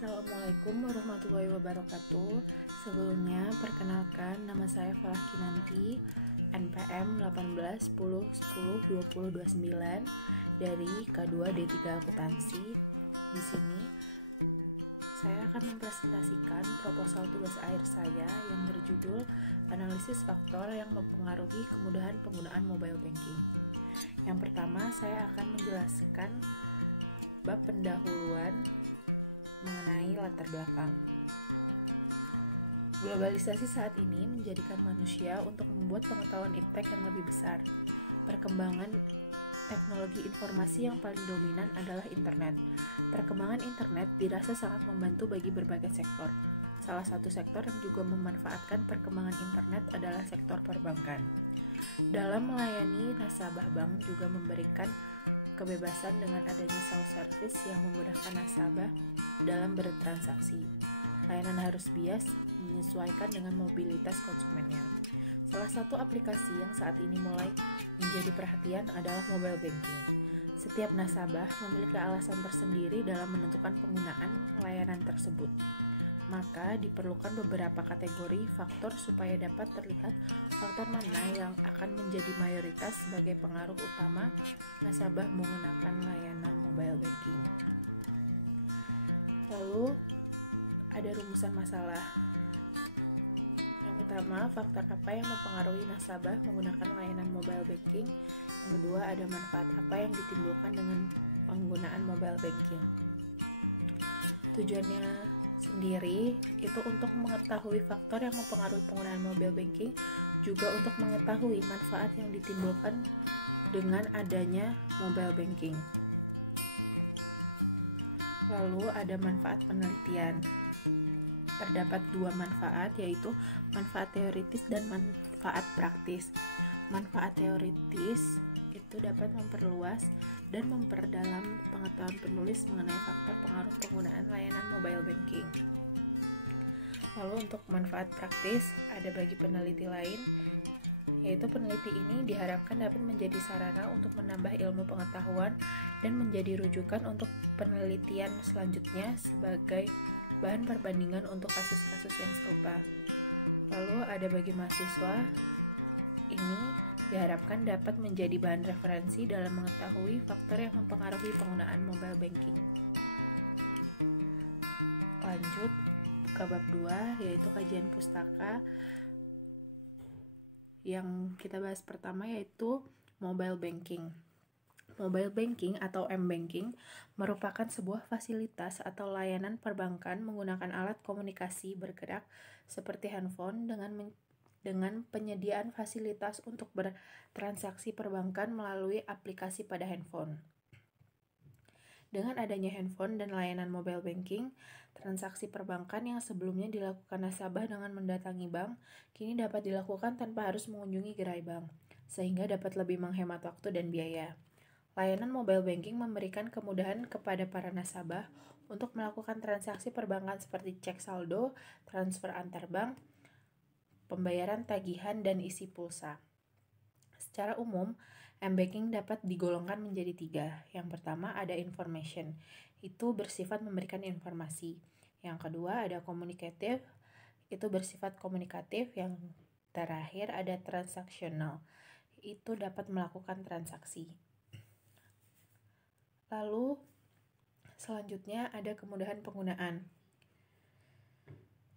Assalamualaikum warahmatullahi wabarakatuh. Sebelumnya, perkenalkan nama saya Falah Kinanti, NPM 18 10 10 20 29 dari K2 D3 Akuntansi. Di sini saya akan mempresentasikan proposal tugas akhir saya yang berjudul Analisis Faktor yang Mempengaruhi Kemudahan Penggunaan Mobile Banking. Yang pertama, saya akan menjelaskan bab pendahuluan mengenai latar belakang. Globalisasi saat ini menjadikan manusia untuk membuat pengetahuan iptek yang lebih besar. Perkembangan teknologi informasi yang paling dominan adalah internet. Perkembangan internet dirasa sangat membantu bagi berbagai sektor. Salah satu sektor yang juga memanfaatkan perkembangan internet adalah sektor perbankan. Dalam melayani nasabah, bank juga memberikan kebebasan dengan adanya self-service yang memudahkan nasabah dalam bertransaksi. Layanan harus bias menyesuaikan dengan mobilitas konsumennya. Salah satu aplikasi yang saat ini mulai menjadi perhatian adalah mobile banking. Setiap nasabah memiliki alasan tersendiri dalam menentukan penggunaan layanan tersebut. Maka diperlukan beberapa kategori faktor supaya dapat terlihat faktor mana yang akan menjadi mayoritas sebagai pengaruh utama nasabah menggunakan layanan mobile banking. Lalu ada rumusan masalah. Yang pertama, faktor apa yang mempengaruhi nasabah menggunakan layanan mobile banking. Yang kedua, ada manfaat apa yang ditimbulkan dengan penggunaan mobile banking. Tujuannya sendiri itu untuk mengetahui faktor yang mempengaruhi penggunaan mobile banking, juga untuk mengetahui manfaat yang ditimbulkan dengan adanya mobile banking. Lalu ada manfaat penelitian. Terdapat dua manfaat, yaitu manfaat teoritis dan manfaat praktis. Manfaat teoritis itu dapat memperluas dan memperdalam pengetahuan penulis mengenai faktor pengaruh penggunaan layanan mobile banking. Lalu untuk manfaat praktis, ada bagi peneliti lain, yaitu peneliti ini diharapkan dapat menjadi sarana untuk menambah ilmu pengetahuan dan menjadi rujukan untuk penelitian selanjutnya sebagai bahan perbandingan untuk kasus-kasus yang serupa. Lalu ada bagi mahasiswa, ini diharapkan dapat menjadi bahan referensi dalam mengetahui faktor yang mempengaruhi penggunaan mobile banking. Lanjut ke bab 2, yaitu kajian pustaka. Yang kita bahas pertama yaitu mobile banking. Mobile banking atau M-banking merupakan sebuah fasilitas atau layanan perbankan menggunakan alat komunikasi bergerak seperti handphone dengan penyediaan fasilitas untuk bertransaksi perbankan melalui aplikasi pada handphone. Dengan adanya handphone dan layanan mobile banking, transaksi perbankan yang sebelumnya dilakukan nasabah dengan mendatangi bank, kini dapat dilakukan tanpa harus mengunjungi gerai bank, sehingga dapat lebih menghemat waktu dan biaya. Layanan mobile banking memberikan kemudahan kepada para nasabah untuk melakukan transaksi perbankan seperti cek saldo, transfer antar bank, pembayaran tagihan, dan isi pulsa. Secara umum, M-banking dapat digolongkan menjadi 3. Yang pertama ada information, itu bersifat memberikan informasi. Yang kedua ada communicative, itu bersifat komunikatif. Yang terakhir ada transactional, itu dapat melakukan transaksi. Lalu selanjutnya ada kemudahan penggunaan.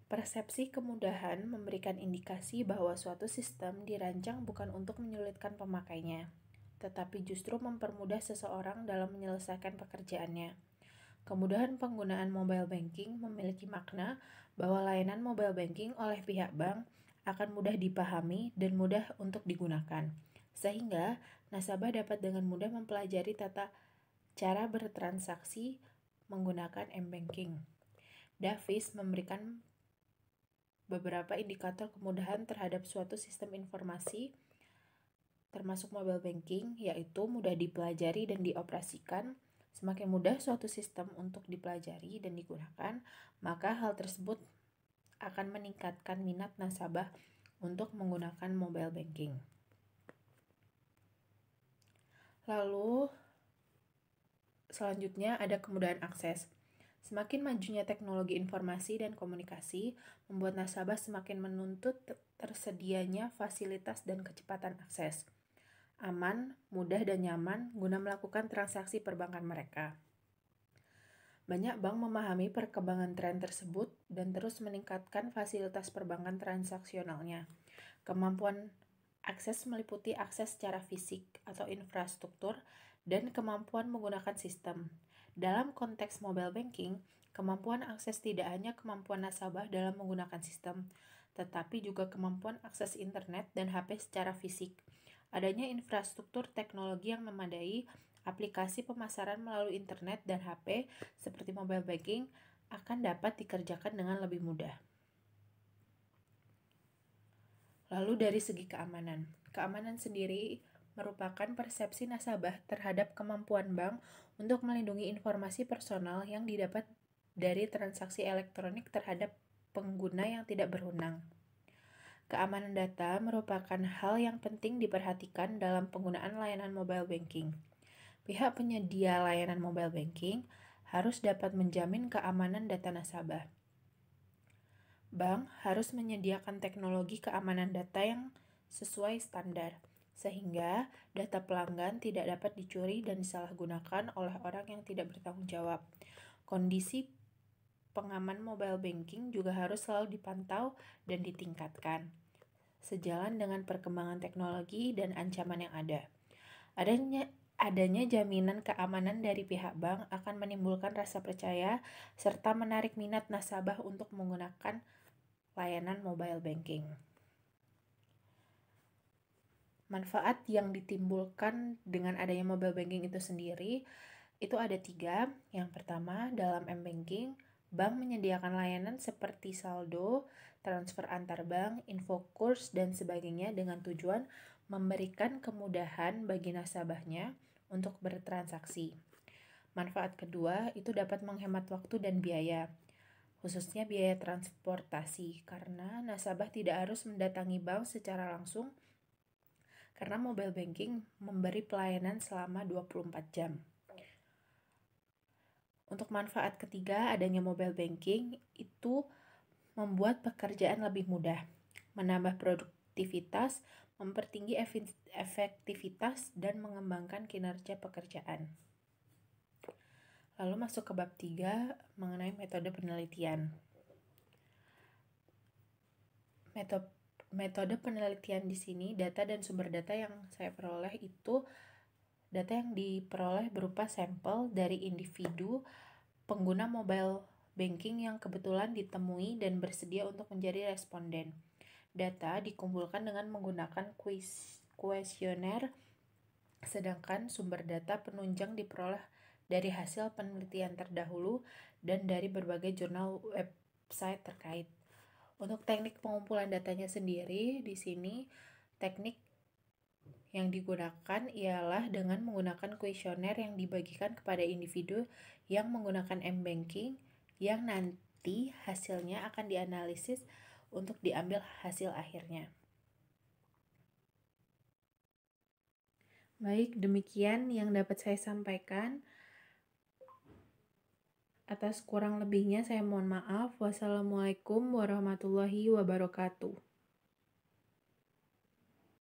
Persepsi kemudahan memberikan indikasi bahwa suatu sistem dirancang bukan untuk menyulitkan pemakainya, tetapi justru mempermudah seseorang dalam menyelesaikan pekerjaannya. Kemudahan penggunaan mobile banking memiliki makna bahwa layanan mobile banking oleh pihak bank akan mudah dipahami dan mudah untuk digunakan, sehingga nasabah dapat dengan mudah mempelajari tata cara bertransaksi menggunakan M-banking. Davis memberikan beberapa indikator kemudahan terhadap suatu sistem informasi termasuk mobile banking, yaitu mudah dipelajari dan dioperasikan. Semakin mudah suatu sistem untuk dipelajari dan digunakan, maka hal tersebut akan meningkatkan minat nasabah untuk menggunakan mobile banking. Lalu selanjutnya ada kemudahan akses. Semakin majunya teknologi informasi dan komunikasi, membuat nasabah semakin menuntut tersedianya fasilitas dan kecepatan akses. Aman, mudah, dan nyaman guna melakukan transaksi perbankan mereka. Banyak bank memahami perkembangan tren tersebut dan terus meningkatkan fasilitas perbankan transaksionalnya. Kemampuan akses meliputi akses secara fisik atau infrastruktur dan kemampuan menggunakan sistem. Dalam konteks mobile banking, kemampuan akses tidak hanya kemampuan nasabah dalam menggunakan sistem, tetapi juga kemampuan akses internet dan HP secara fisik. Adanya infrastruktur teknologi yang memadai, aplikasi pemasaran melalui internet dan HP seperti mobile banking akan dapat dikerjakan dengan lebih mudah. Lalu dari segi keamanan. Keamanan sendiri merupakan persepsi nasabah terhadap kemampuan bank untuk melindungi informasi personal yang didapat dari transaksi elektronik terhadap pengguna yang tidak berwenang. Keamanan data merupakan hal yang penting diperhatikan dalam penggunaan layanan mobile banking. Pihak penyedia layanan mobile banking harus dapat menjamin keamanan data nasabah. Bank harus menyediakan teknologi keamanan data yang sesuai standar, sehingga data pelanggan tidak dapat dicuri dan disalahgunakan oleh orang yang tidak bertanggung jawab. Kondisi pengaman mobile banking juga harus selalu dipantau dan ditingkatkan, sejalan dengan perkembangan teknologi dan ancaman yang ada. Adanya jaminan keamanan dari pihak bank akan menimbulkan rasa percaya serta menarik minat nasabah untuk menggunakan layanan mobile banking. Manfaat yang ditimbulkan dengan adanya mobile banking itu sendiri itu ada 3. Yang pertama, dalam m-banking, bank menyediakan layanan seperti saldo, transfer antar bank, info kurs, dan sebagainya dengan tujuan memberikan kemudahan bagi nasabahnya untuk bertransaksi. Manfaat kedua itu dapat menghemat waktu dan biaya, khususnya biaya transportasi, karena nasabah tidak harus mendatangi bank secara langsung karena mobile banking memberi pelayanan selama 24 jam. Untuk manfaat ketiga, adanya mobile banking itu membuat pekerjaan lebih mudah, menambah produktivitas, mempertinggi efektivitas, dan mengembangkan kinerja pekerjaan. Lalu masuk ke bab 3 mengenai metode penelitian. Metode penelitian di sini, data dan sumber data yang saya peroleh itu data yang diperoleh berupa sampel dari individu pengguna mobile banking yang kebetulan ditemui dan bersedia untuk menjadi responden. Data dikumpulkan dengan menggunakan kuesioner, sedangkan sumber data penunjang diperoleh dari hasil penelitian terdahulu dan dari berbagai jurnal website terkait. Untuk teknik pengumpulan datanya sendiri, di sini teknik yang digunakan ialah dengan menggunakan kuesioner yang dibagikan kepada individu yang menggunakan m-banking, yang nanti hasilnya akan dianalisis untuk diambil hasil akhirnya. Baik, demikian yang dapat saya sampaikan. Atas kurang lebihnya saya mohon maaf. Wassalamualaikum warahmatullahi wabarakatuh.